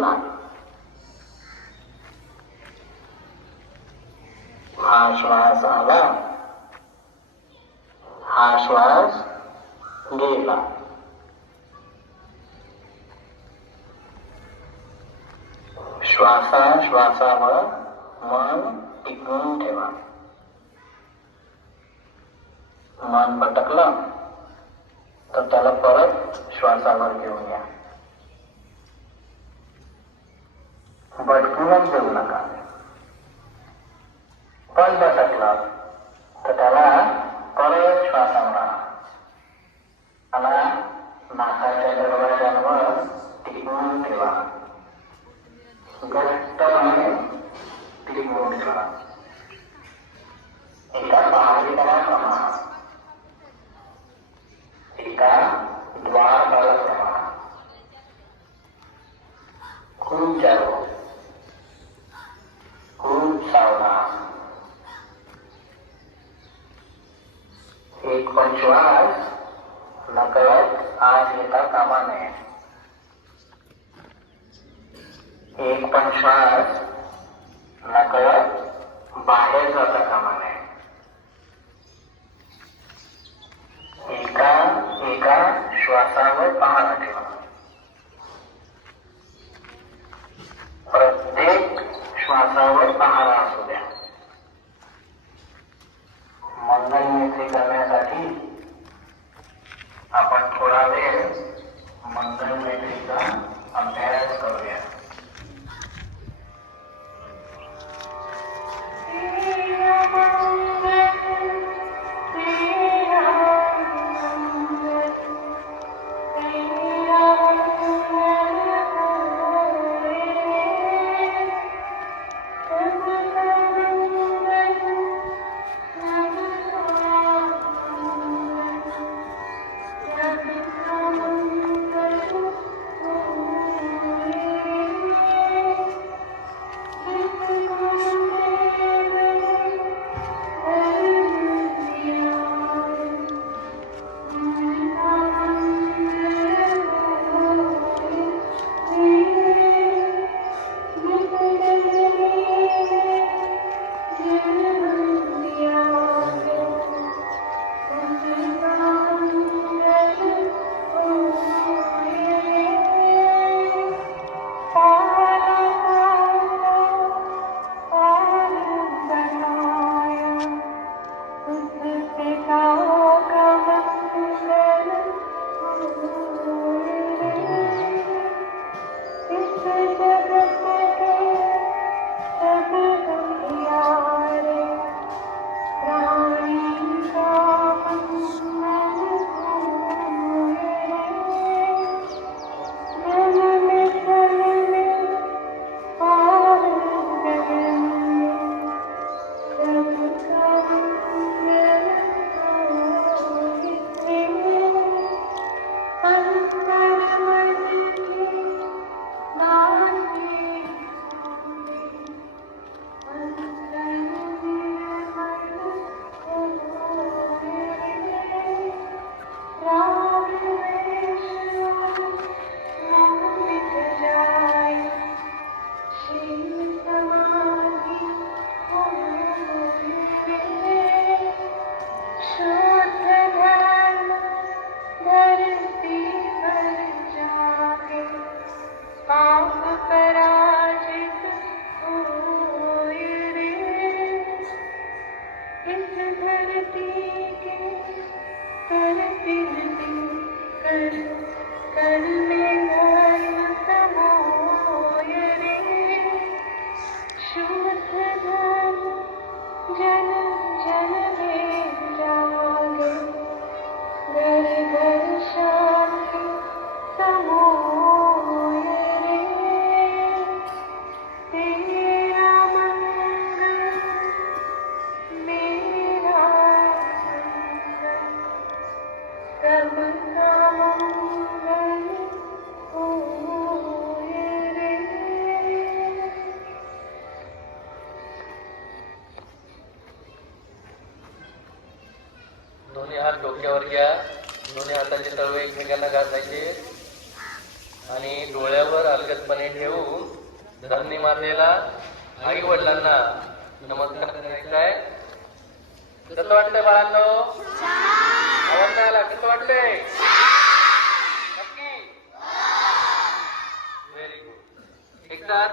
श्वास हा श्वास आला हा श्वास गेला श्वासा श्वासावर मन टिकवून ठेवा मन भटकलं तर त्याला परत श्वासावर घेऊन या भटकूनच देऊ नका पण भटकलं तर त्याला परत श्वासावर आणा त्याला नाकाच्या दरवाज्यांवर टिकवून ठेवा घट्टपणे टिकवून ठेवा एका पहाडीप्रमाणे एका द्वारपालाप्रमाणे एक पण श्वास नकळत येता कामा नये. एक पण श्वास नकळत बाहेर जाता कामा नये. एका एका श्वासावर पाहणं ठेवा. प्रत्येक श्वासावर पाहणं असू द्या. कर कर में धर्म समोय हात डोक्यावर घ्या. दोन्ही हाताचे तळवे एकमेकांना घालायचे आणि डोळ्यावर अलगदपणे ठेवून धरणी मारलेला आई वडिलांना नमस्कार करायचा आहे. कसं वाटतंय बाळांनो? आवडतं आला? कसं वाटतंय? नक्की? व्हेरी गुड एकदा